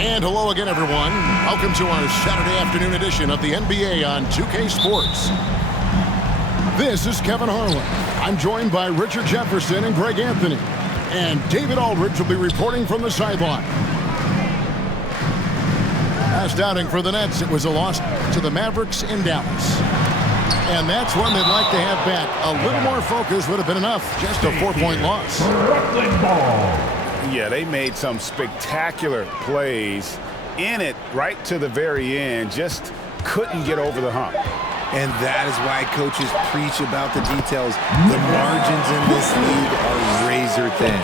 And hello again, everyone. Welcome to our Saturday afternoon edition of the NBA on 2K Sports. This is Kevin Harlan. I'm joined by Richard Jefferson and Greg Anthony. And David Aldridge will be reporting from the sideline. Last outing for the Nets, it was a loss to the Mavericks in Dallas. And that's one they'd like to have back. A little more focus would have been enough. Just a 4-point loss. Yeah, they made some spectacular plays in it right to the very end. Just couldn't get over the hump. And that is why coaches preach about the details. The margins in this league are razor thin.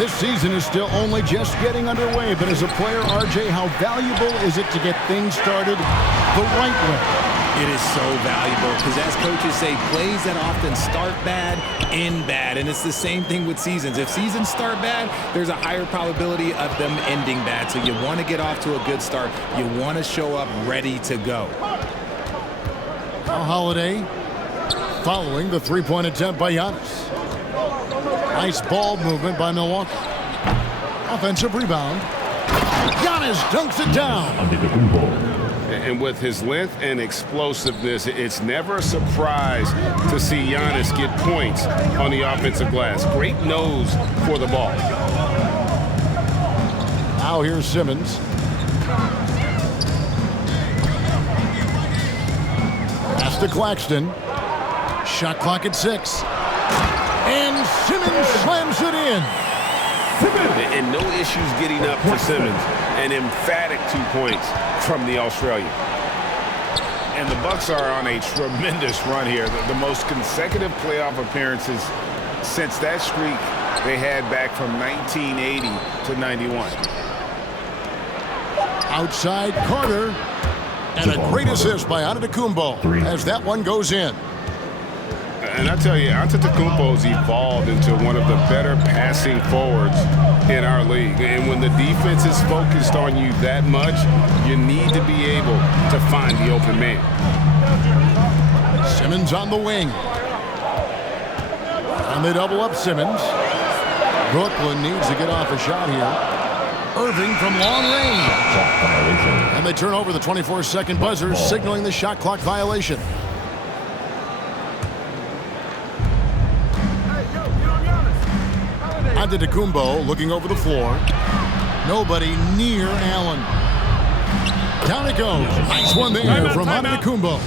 This season is still only just getting underway, but as a player, RJ, how valuable is it to get things started the right way? It is so valuable because, as coaches say, plays that often start bad, end bad. And it's the same thing with seasons. If seasons start bad, there's a higher probability of them ending bad. So you want to get off to a good start. You want to show up ready to go. Holiday following the three-point attempt by Giannis. Nice ball movement by Milwaukee. Offensive rebound. Giannis dunks it down. And with his length and explosiveness, it's never a surprise to see Giannis get points on the offensive glass. Great nose for the ball. Now here's Simmons. Pass to Claxton. Shot clock at 6. And Simmons slams it in. And no issues getting up for Simmons. An emphatic 2 points from the Australian. And the Bucks are on a tremendous run here. The most consecutive playoff appearances since that streak they had back from 1980 to 91. Outside Carter. And a great assist by Antetokounmpo as that one goes in. And I tell you, Antetokounmpo's evolved into one of the better passing forwards in our league. And when the defense is focused on you that much, you need to be able to find the open man. Simmons on the wing. And they double up Simmons. Brooklyn needs to get off a shot here. Irving from long range. And they turn over the 24-second buzzer, signaling the shot clock violation. Antetokounmpo looking over the floor. Nobody near Allen. Down it goes. Nice one there from Antetokounmpo.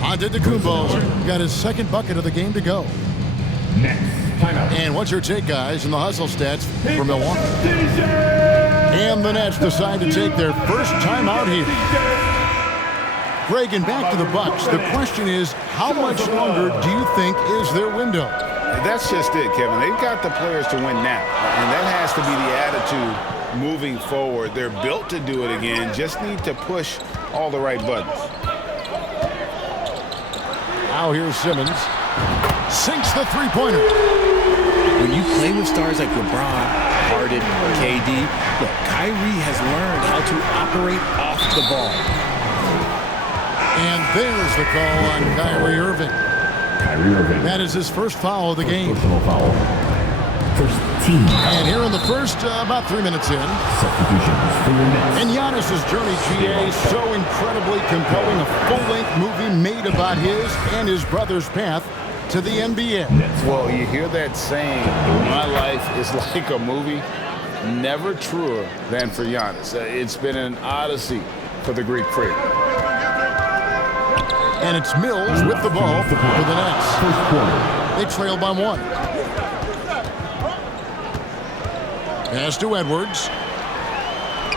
Antetokounmpo got his second bucket of the game to go. And what's your take, guys, in the hustle stats for Milwaukee? And the Nets decide to take their first time out here. Greg, and back to the Bucks. The question is, how much longer do you think is their window? That's just it, Kevin. They've got the players to win now, and that has to be the attitude moving forward. They're built to do it again, just need to push all the right buttons. Now here's Simmons. Sinks the three-pointer. When you play with stars like LeBron, Harden, KD, look, Kyrie has learned how to operate off the ball. And there's the call on Kyrie Irving. That is his first foul of the game. Personal foul. First team. And here in the first, about 3 minutes in. Substitutions for your Nets. And Giannis' journey, GA, so incredibly compelling. A full-length movie made about his and his brother's path to the NBA. Well, you hear that saying, my life is like a movie. Never truer than for Giannis. It's been an odyssey for the Greek freak. And it's Mills with the ball for the Nets. They trail by 1. Pass to Edwards.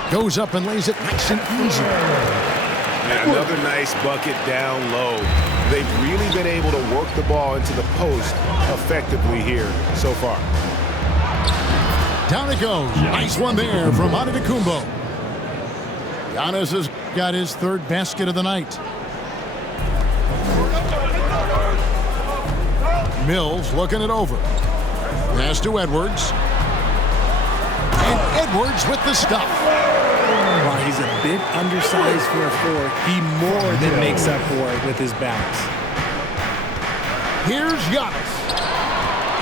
Goes up and lays it nice and easy. And another nice bucket down low. They've really been able to work the ball into the post effectively here so far. Down it goes. Nice one there from Antetokounmpo. Giannis has got his third basket of the night. Mills looking it over. Pass to Edwards. And Edwards with the stop. While he's a bit undersized for a 4, he more than makes up for it with his bounce. Here's Giannis.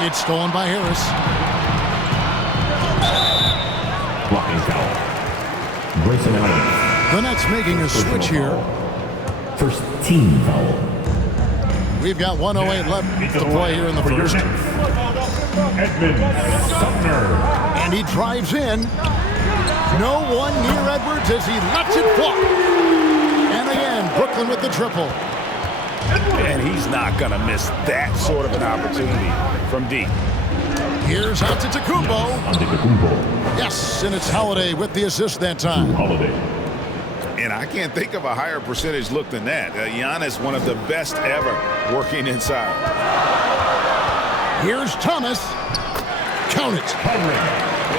It's stolen by Harris. Personality. The Nets making a switch here. First team foul. We've got 1:08 left to play here in the first. And he drives in. No one near Edwards as he lets it fly. And again, Brooklyn with the triple. And he's not going to miss that sort of an opportunity from deep. Here's Antetokounmpo. Yes, and it's Holiday with the assist that time. And I can't think of a higher percentage look than that. Giannis, one of the best ever working inside. Here's Thomas. Count it.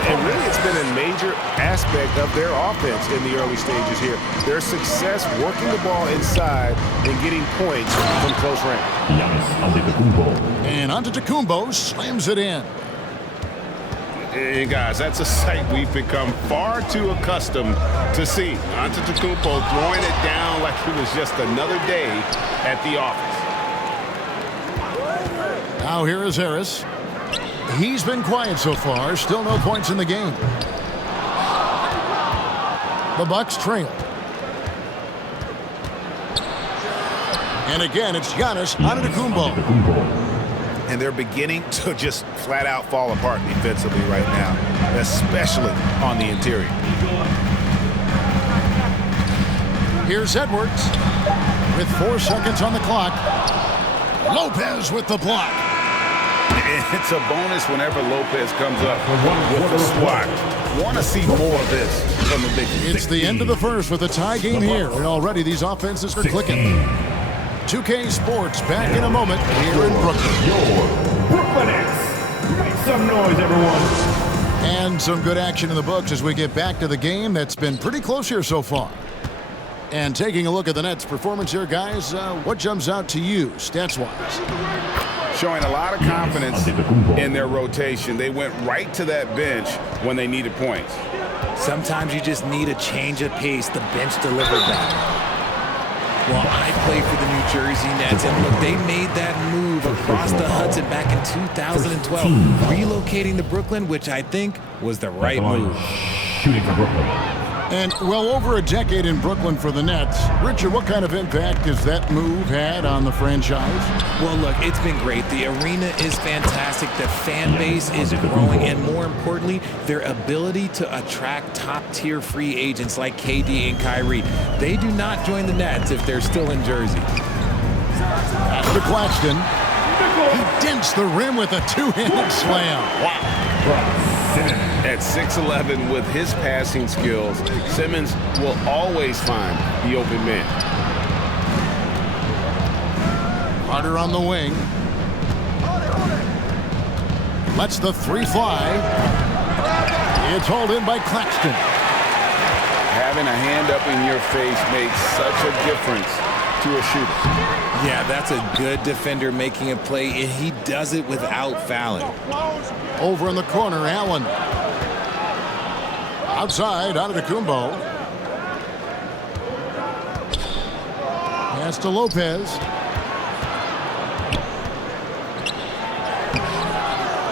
And really, it's been a major aspect of their offense in the early stages here. Their success working the ball inside and getting points from close range. Giannis Antetokounmpo. And Antetokounmpo slams it in. And guys, that's a sight we've become far too accustomed to see. Antetokounmpo throwing it down like it was just another day at the office. Now here is Harris. He's been quiet so far. Still no points in the game. The Bucks trail. And again, it's Giannis Antetokounmpo. And they're beginning to just flat out fall apart defensively right now, especially on the interior. Here's Edwards with 4 seconds on the clock. Lopez with the block. It's a bonus whenever Lopez comes up with the swat. Want to see more of this from the big man. It's the end of the first with a tie game here, and already these offenses are clicking. 2K Sports back in a moment here in Brooklyn. Your Brooklyn Nets. Make some noise, everyone. And some good action in the books as we get back to the game that's been pretty close here so far. And taking a look at the Nets' performance here, guys, what jumps out to you stats-wise? Showing a lot of confidence in their rotation. They went right to that bench when they needed points. Sometimes you just need a change of pace. The bench delivered that. Well, I played for the New Jersey Nets, and look, they made that move across the Hudson back in 2012, relocating to Brooklyn, which I think was the right move. Shooting for Brooklyn. And well over a decade in Brooklyn for the Nets. Richard, what kind of impact has that move had on the franchise? Well, look, it's been great. The arena is fantastic. The fan base is growing. And more importantly, their ability to attract top-tier free agents like KD and Kyrie. They do not join the Nets if they're still in Jersey. After Claxton, he dents the rim with a two-handed slam. Wow. At 6'11" with his passing skills, Simmons will always find the open man. Carter on the wing. Lets the three fly. It's hauled in by Claxton. Having a hand up in your face makes such a difference to a shooter. Yeah, that's a good defender making a play, and he does it without fouling. Over in the corner, Allen. Outside, Antetokounmpo. Pass to Lopez.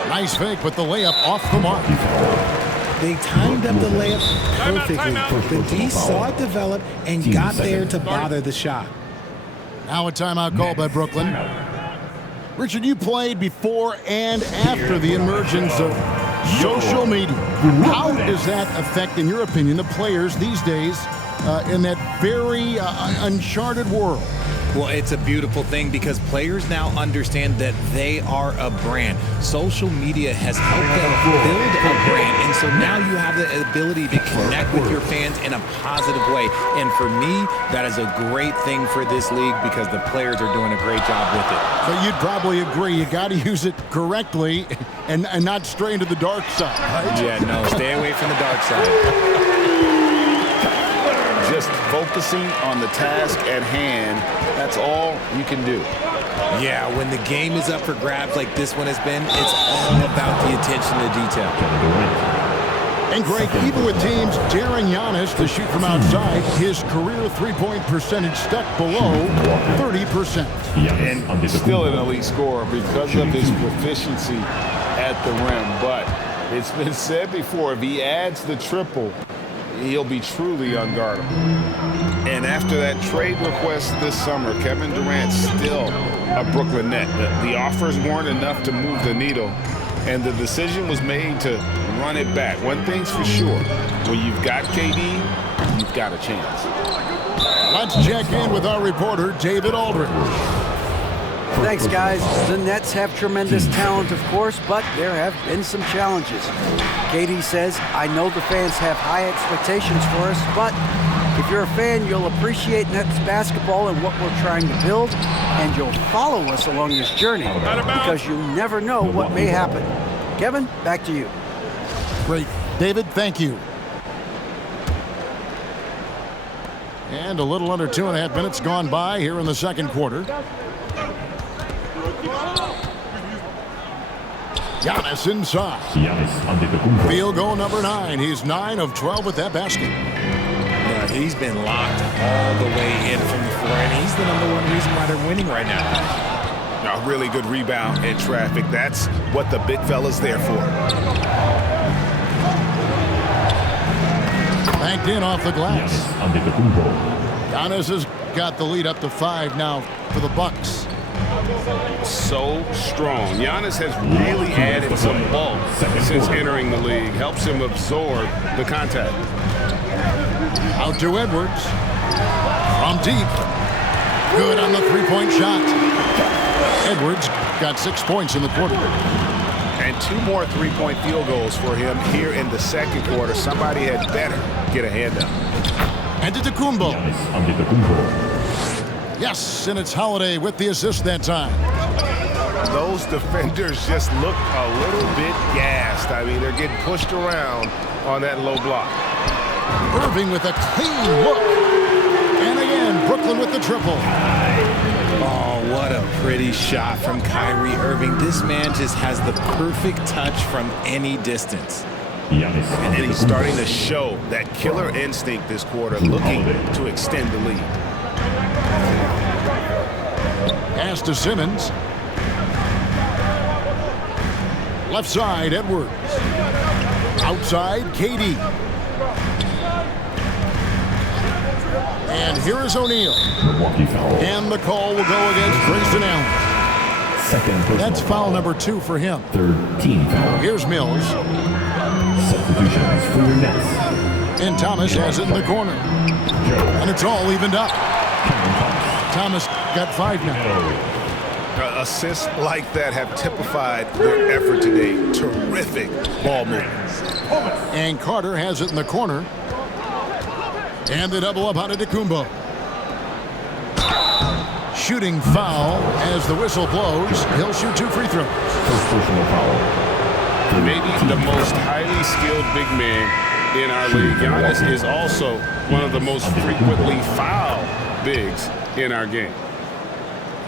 Nice fake, but the layup off the mark. They timed up the layup perfectly, but D saw it develop and got there to bother the shot. Now a timeout called by Brooklyn. Richard, you played before and after the emergence of social media. How does that affect, in your opinion, the players these days in that very uncharted world? Well, it's a beautiful thing because players now understand that they are a brand. Social media has helped them build a brand, and so now you have the ability to connect with your fans in a positive way. And for me, that is a great thing for this league because the players are doing a great job with it. So you'd probably agree you got to use it correctly and not stray into the dark side, right? Yeah, no, stay away from the dark side. Just focusing on the task at hand, that's all you can do. Yeah, when the game is up for grabs like this one has been, it's all about the attention to detail. And Greg, even with teams daring Giannis to shoot from outside, his career three-point percentage stuck below 30%. And still an elite scorer because of his proficiency at the rim. But it's been said before, if he adds the triple, he'll be truly unguardable. And after that trade request this summer, Kevin Durant's still a Brooklyn Net. The offers weren't enough to move the needle, and the decision was made to run it back. One thing's for sure, when you've got KD, you've got a chance. Let's check in with our reporter, David Aldridge. Thanks, guys. The Nets have tremendous talent, of course, but there have been some challenges. KD says, I know the fans have high expectations for us, but if you're a fan, you'll appreciate Nets basketball and what we're trying to build, and you'll follow us along this journey because you never know what may happen. Kevin, back to you. Great. David, thank you. And a little under 2.5 minutes gone by here in the second quarter. Giannis inside. Giannis Antetokounmpo. Field goal number 9. He's 9 of 12 with that basket. He's been locked all the way in from the floor, and he's the #1 reason why they're winning right now. A really good rebound in traffic. That's what the big fella's there for. Banked in off the glass. Giannis Antetokounmpo. Giannis has got the lead up to 5 now for the Bucks. So strong. Giannis has really added some bulk since entering the league. Helps him absorb the contact. Out to Edwards. From deep. Good on the three-point shot. Edwards got 6 points in the quarter. And 2 more three-point field goals for him here in the second quarter. Somebody had better get a hand up. Antetokounmpo. Giannis Antetokounmpo. Yes, and it's Holiday with the assist that time. Those defenders just look a little bit gassed. I mean, they're getting pushed around on that low block. Irving with a clean look. And again, Brooklyn with the triple. Oh, what a pretty shot from Kyrie Irving. This man just has the perfect touch from any distance. Giannis And he's starting to show that killer instinct this quarter, looking to extend the lead. Pass to Simmons. Left side, Edwards. Outside, KD. And here is O'Neal. Milwaukee foul. And the call will go against Grayson Allen. Second personal That's foul number 2 for him. Third team foul. Here's Mills. Substitutions for your Nets. And Thomas has it in the corner. And it's all evened up. Thomas got 5 now. Assists like that have typified their effort today. Terrific ball movement. And Carter has it in the corner. And the double up on Antetokounmpo. Shooting foul as the whistle blows. He'll shoot 2 free throws. First personal foul. Maybe the most highly skilled big man in our league. Giannis is also one of the most frequently fouled bigs in our game.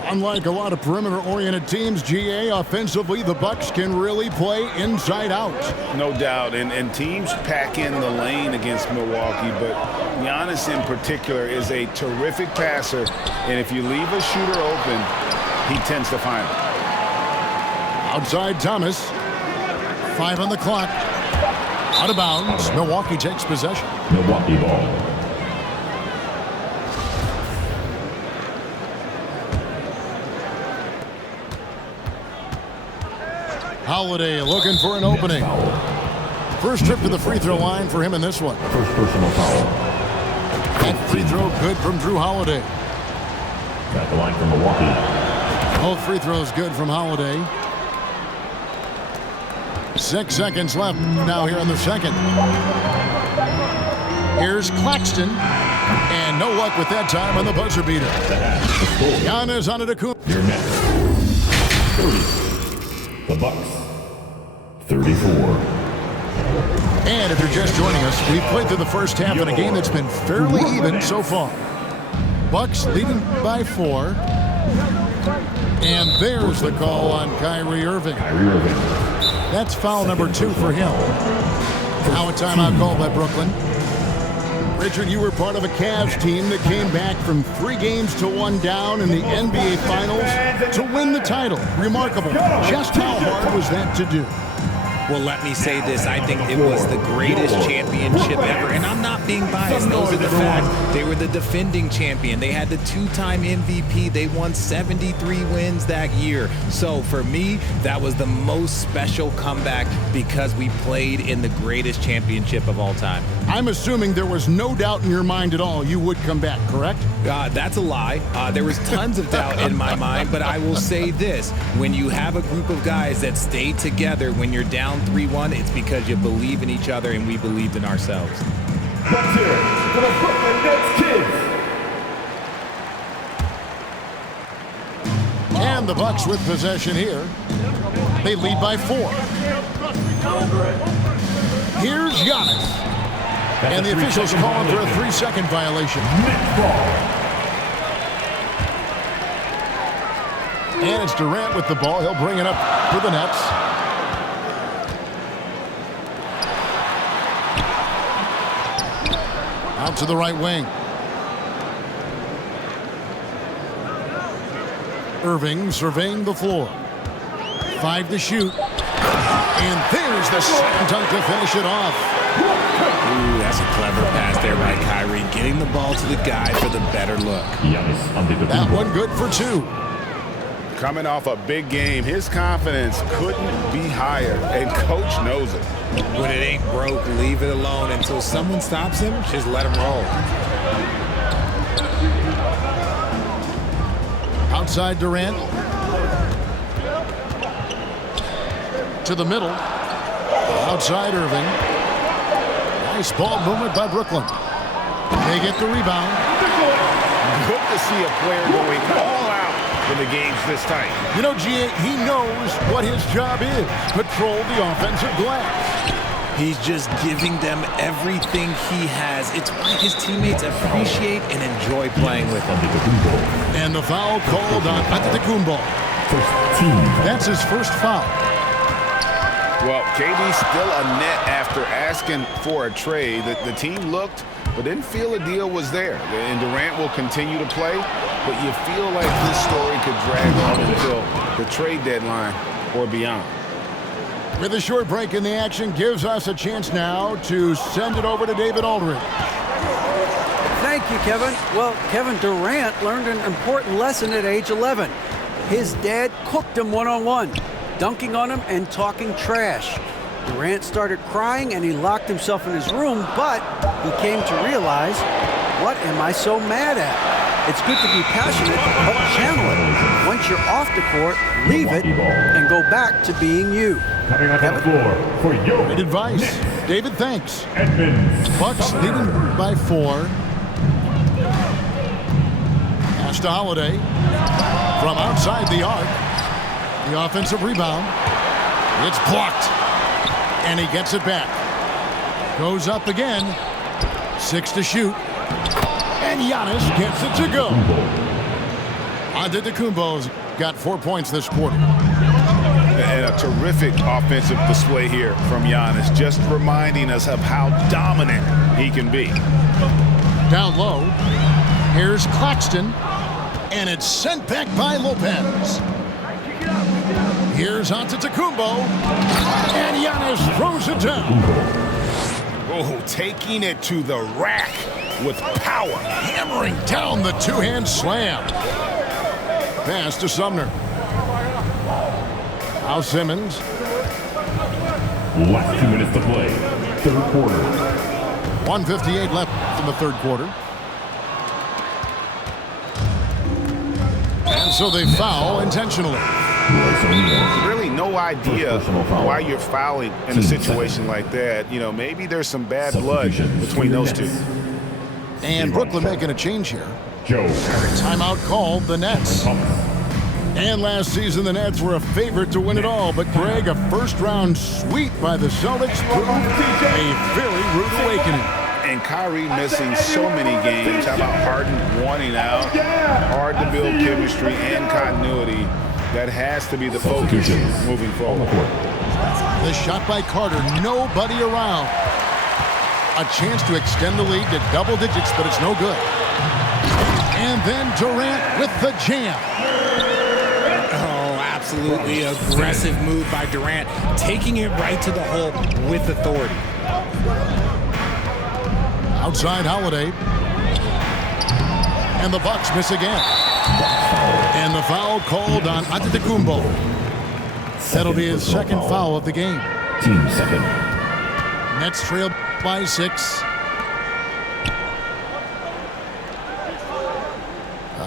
Unlike a lot of perimeter-oriented teams, GA, offensively, the Bucks can really play inside out. No doubt, and teams pack in the lane against Milwaukee, but Giannis in particular is a terrific passer, and if you leave a shooter open, he tends to find it. Outside Thomas. 5 on the clock. Out of bounds. Milwaukee takes possession. Milwaukee ball. Holiday looking for an opening. First trip to the free throw line for him in this one. First personal foul. That free throw good from Drew Holiday. Got the line from Milwaukee. Both free throws good from Holiday. 6 seconds left now here in the second. Here's Claxton. And no luck with that time on the buzzer beater. Giannis Antetokounmpo. Your Nets. 30. The Bucks. 34. And if you're just joining us, we've played through the first half in a game that's been fairly even so far. Bucks leading by 4. And there's the call on Kyrie Irving. Kyrie Irving. That's foul number 2 for him. Now a timeout called by Brooklyn. Richard, you were part of a Cavs team that came back from 3 games to 1 down in the NBA Finals to win the title. Remarkable. Just how hard was that to do? Well, let me say this. I think it was the greatest championship ever. And I'm not being biased. Those are the facts. They were the defending champion. They had the 2-time MVP. They won 73 wins that year. So for me, that was the most special comeback because we played in the greatest championship of all time. I'm assuming there was no doubt in your mind at all you would come back, correct? That's a lie. There was tons of doubt in my mind, but I will say this. When you have a group of guys that stay together when you're down 3-1, it's because you believe in each other and we believed in ourselves. Let's hear it for the Brooklyn Nets kids. And the Bucks with possession here. They lead by 4. Here's Giannis. And the officials calling for a 3-second violation. And it's Durant with the ball. He'll bring it up for the Nets. Out to the right wing. Irving surveying the floor. 5 to shoot. And there's the second dunk to finish it off. Ooh, that's a clever pass there by Kyrie. Getting the ball to the guy for the better look. Giannis Antetokounmpo. That one good for 2. Coming off a big game, his confidence couldn't be higher, and coach knows it. When it ain't broke, leave it alone until someone stops him. Just let him roll. Outside Durant. To the middle. Outside Irving. Nice ball movement by Brooklyn. They get the rebound. Good to see a player going all out when the game's this tight. You know, G.A., he knows what his job is. Control the offensive glass. He's just giving them everything he has. It's why his teammates appreciate and enjoy playing with him. And the foul called on Antetokounmpo. That's his first foul. Well, KD's still a net after asking for a trade. The team looked but didn't feel a deal was there. And Durant will continue to play, but you feel like this story could drag on until the trade deadline or beyond. With a short break in the action, gives us a chance now to send it over to David Aldridge. Thank you, Kevin. Well, Kevin Durant learned an important lesson at age 11. His dad cooked him one-on-one, dunking on him and talking trash. Durant started crying and he locked himself in his room, but he came to realize, what am I so mad at? It's good to be passionate, but channel it. Once you're off the court, leave it and go back to being you. Coming on the floor for your Great advice. David, thanks. Edmonds. Bucks leading by 4. Pass to Holiday. From outside the arc. The offensive rebound. It's blocked. And he gets it back. Goes up again. 6 to shoot. And Giannis gets it to go. Antetokounmpo's got 4 points this quarter. And a terrific offensive display here from Giannis, just reminding us of how dominant he can be. Down low. Here's Claxton. And it's sent back by Lopez. Here's Antetokounmpo. And Giannis throws it down. Oh, taking it to the rack with power. Hammering down the two-hand slam. Pass to Sumner. Now Simmons. Last 2 minutes to play. Third quarter. 1:58 left in the third quarter. And so they foul intentionally. Really no idea why you're fouling in a situation like that. You know, maybe there's some bad blood between those two. And Brooklyn making a change here. Joe. Timeout called the Nets. And last season, the Nets were a favorite to win it all. But, Greg, a first-round sweep by the Celtics proved a very rude awakening. And Kyrie missing so many games. How about Harden wanting out? Hard to build chemistry and continuity. That has to be the focus moving forward. The shot by Carter, nobody around. A chance to extend the lead to double digits, but it's no good. And then Durant with the jam. Absolutely aggressive move by Durant, taking it right to the hole with authority. Outside Holiday. And the Bucks miss again. And the foul called on Antetokounmpo. That'll be his second foul of the game. Team second. Nets trail by 6.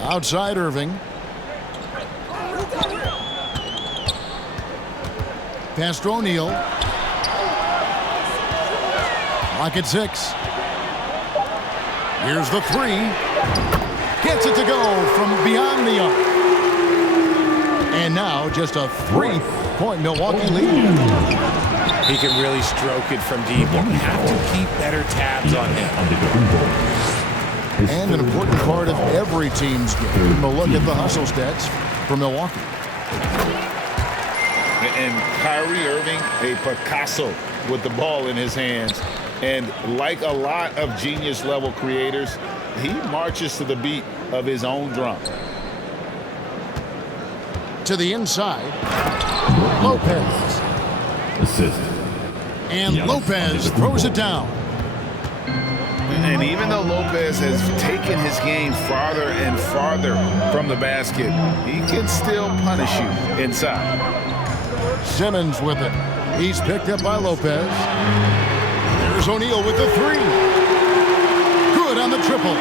Outside Irving. Pass to O'Neal. Lock at 6. Here's the 3. Gets it to go from beyond the arc. And now just a 3-point Milwaukee lead. He can really stroke it from deep. You have to keep better tabs on him. And an important part of every team's game. A look at the hustle stats for Milwaukee. And Kyrie Irving, a Picasso with the ball in his hands. And like a lot of genius-level creators, he marches to the beat of his own drum. To the inside, Lopez. Assist. And Giannis Lopez Antetokounmpo. throws it down. And even though Lopez has taken his game farther and farther from the basket, he can still punish you inside. Simmons with it. He's picked up by Lopez. There's O'Neal with the 3. Good on the triple.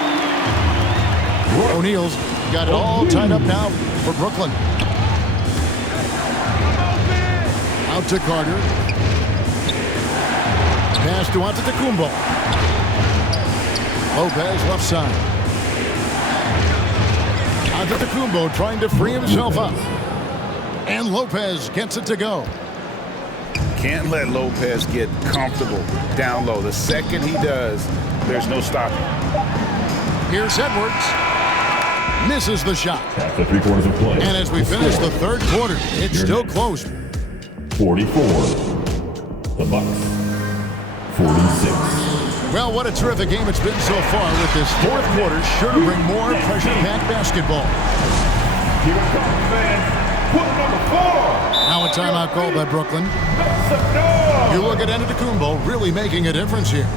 O'Neal's got it all tied up now for Brooklyn. Out to Carter. Pass to Antetokounmpo. Lopez left side. Antetokounmpo trying to free himself up. And Lopez gets it to go. Can't let Lopez get comfortable down low. The second he does, there's no stopping. Here's Edwards. Misses the shot. After 3/4 of play. And as we finish the third quarter, it's still close. 44. The Bucks. 46. Well, what a terrific game it's been so far with this fourth quarter. Sure to bring more pressure-packed basketball. Here it comes, fans. Quarter number 4. Now a timeout called by Brooklyn. Some noise. You look at Antetokounmpo really making a difference here.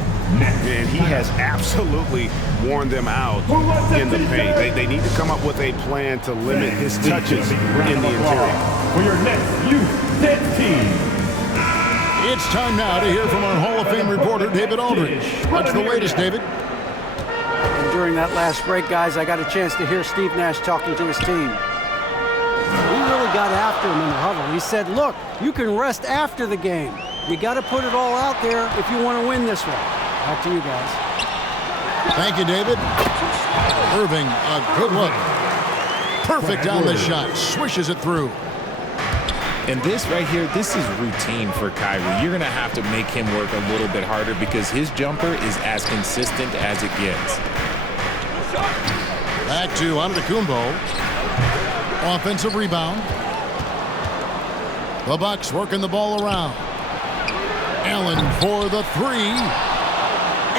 And he has absolutely worn them out in the paint. They need to come up with a plan to limit his touches in the interior. For your next youth 10 team. It's time now to hear from our Hall of Fame reporter, David Aldridge. What's the latest, David? And during that last break, guys, I got a chance to hear Steve Nash talking to his team. He really got after him in the huddle. He said, look, you can rest after the game. You got to put it all out there if you want to win this one. Back to you guys. Thank you, David. Irving, a good look. Perfect on the shot. Swishes it through. And this right here, this is routine for Kyrie. You're going to have to make him work a little bit harder because his jumper is as consistent as it gets. Back to Antetokounmpo. Offensive rebound. The Bucks working the ball around. Allen for the 3.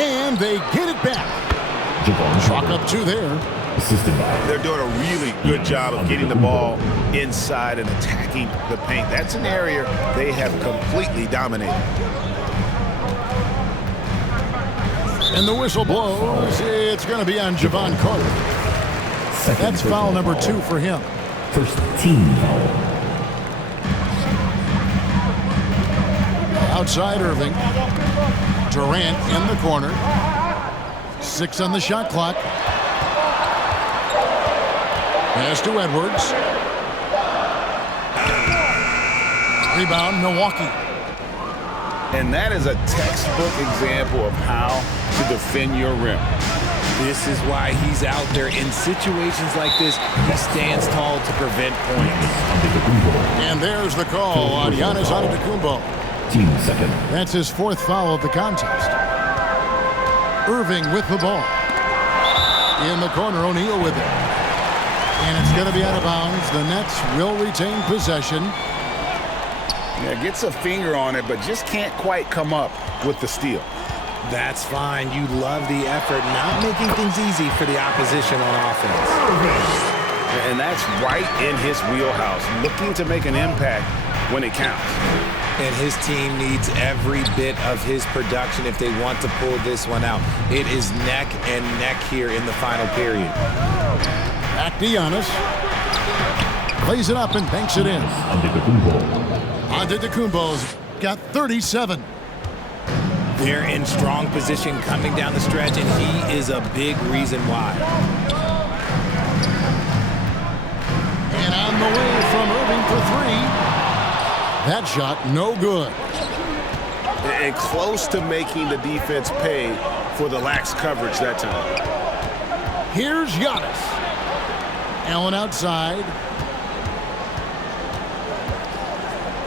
And they get it back. Chalk up 2 there. Assisted by. They're doing a really good job of getting the ball inside and attacking the paint. That's an area they have completely dominated. And the whistle blows. It's going to be on Javon Carter. That's foul number 2 for him. First team foul. Outside Irving. Durant in the corner. 6 on the shot clock. Pass to Edwards. Rebound, Milwaukee. And that is a textbook example of how to defend your rim. This is why he's out there in situations like this. He stands tall to prevent points. And there's the call on Giannis Antetokounmpo. Team second. That's his 4th foul of the contest. Irving with the ball. In the corner, O'Neal with it. And it's going to be out of bounds. The Nets will retain possession. Yeah, gets a finger on it, but just can't quite come up with the steal. That's fine. You love the effort, not making things easy for the opposition on offense. And that's right in his wheelhouse, looking to make an impact when it counts. And his team needs every bit of his production if they want to pull this one out. It is neck and neck here in the final period. Back to Giannis. Plays it up and banks it in. Antetokounmpo's got 37. They're in strong position coming down the stretch, and he is a big reason why. And on the way from Irving for three. That shot, no good. And close to making the defense pay for the lax coverage that time. Here's Giannis. Allen outside.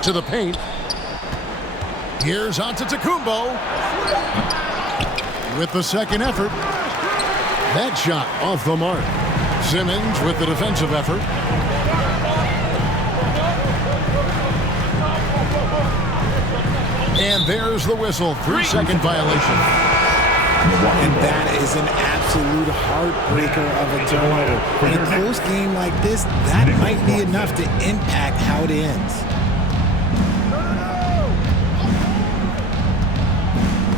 To the paint. Here's Antetokounmpo. With the second effort. That shot off the mark. Simmons with the defensive effort. And there's the whistle. 3-second violation. And that is an absolute heartbreaker of a turnover. In a close game like this, that might be enough to impact how it ends.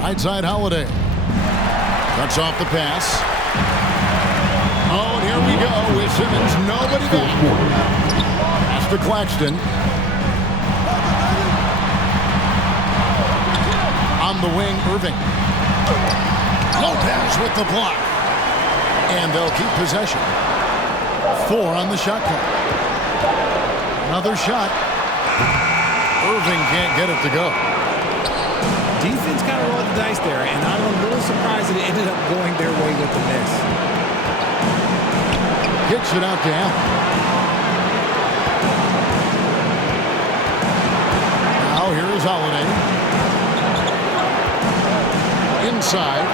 Right side Holiday. Cuts off the pass. Oh, and here we go with Simmons. Nobody back. Pass to Claxton. On the wing, Irving. Lopez with the block. And they'll keep possession. 4 on the shot clock. Another shot. Irving can't get it to go. Defense kind of rolled the dice there, and I'm a little surprised that it ended up going their way with the miss. Kicks it out to Allen. Now here is Holiday. Inside.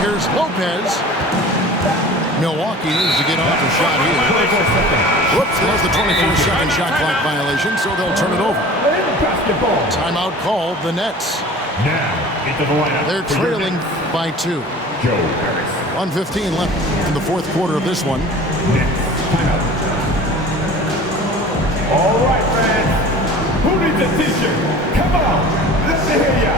Here's Lopez. Milwaukee needs to get off the shot here. Whoops, there's the 24-second shot clock violation, so they'll turn it over. Timeout called, the Nets. Now, into the lineup. They're trailing by 2. 1:15 left in the fourth quarter of this one. Nets, timeout. All right, fans. Who needs a t-shirt? Come on. Let me hear ya.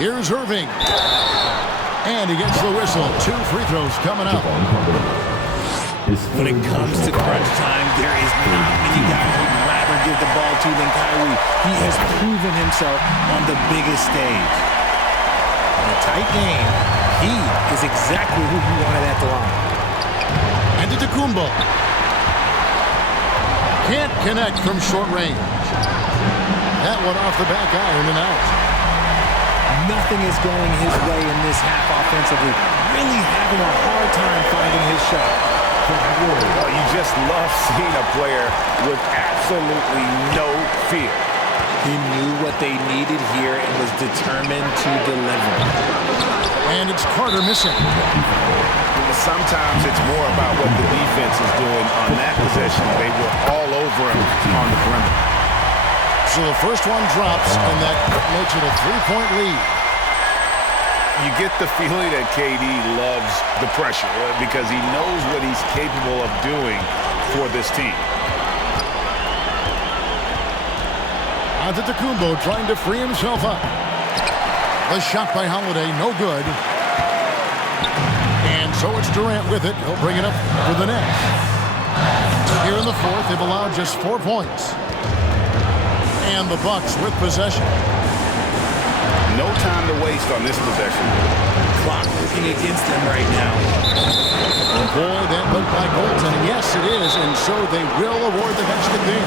Here's Irving. And he gets the whistle. 2 free throws coming up. When it comes to crunch time, there is not many guys who'd rather give the ball to than Kyrie. He has proven himself on the biggest stage. In a tight game, he is exactly who you wanted at the line. Antetokounmpo. Can't connect from short range. That one off the back iron and out. Nothing is going his way in this half offensively. Really having a hard time finding his shot. Well, you just love seeing a player with absolutely no fear. He knew what they needed here and was determined to deliver. And it's Carter missing. Sometimes it's more about what the defense is doing on that possession. They were all over him on the perimeter. So the first one drops, and that makes it a 3-point lead. You get the feeling that KD loves the pressure because he knows what he's capable of doing for this team. Antetokounmpo trying to free himself up. The shot by Holiday, no good. And so it's Durant with it. He'll bring it up for the Nets. Here in the fourth, they've allowed just 4 points. And the Bucks with possession. No time to waste on this possession. Clock working against them right now. Boy, that looked like goaltending. Yes, it is, and so they will award the next game.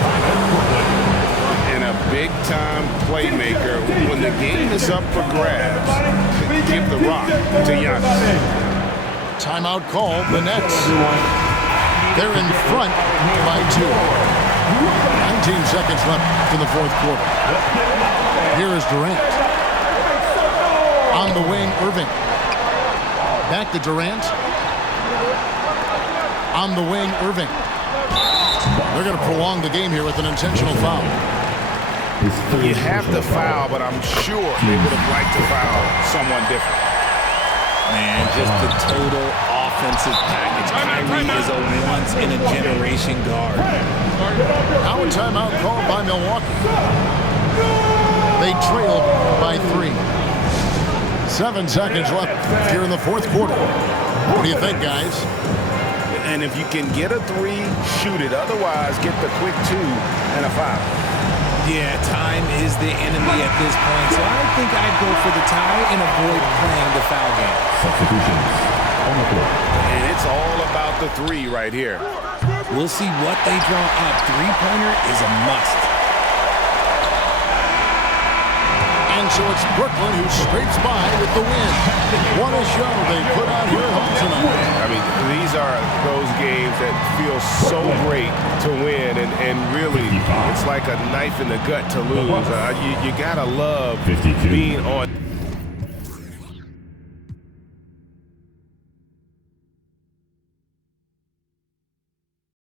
And a big-time playmaker, when the game is up for grabs, give the rock to Giannis. Timeout call, the Nets. They're in front by 2. 19 seconds left in the fourth quarter. Here is Durant. On the wing, Irving. Back to Durant. On the wing, Irving. They're going to prolong the game here with an intentional foul. You have to foul, but I'm sure they would have liked to foul someone different. Man, just the total offensive package. Kyrie is a once-in-a-generation guard. Now a timeout called by Milwaukee. They trailed by 3. 7 seconds left here in the fourth quarter. What do you think, guys? And if you can get a 3, shoot it. Otherwise, get the quick 2 and a foul. Yeah, time is the enemy at this point, so I think I'd go for the tie and avoid playing the foul game. Substitutions on the court. And it's all about the 3 right here. We'll see what they draw up. Three-pointer is a must. And so it's Brooklyn who scrapes by with the win. What a show they put out here at home tonight. I mean, these are those games that feel so great to win, and really, it's like a knife in the gut to lose. You gotta love 52. being on.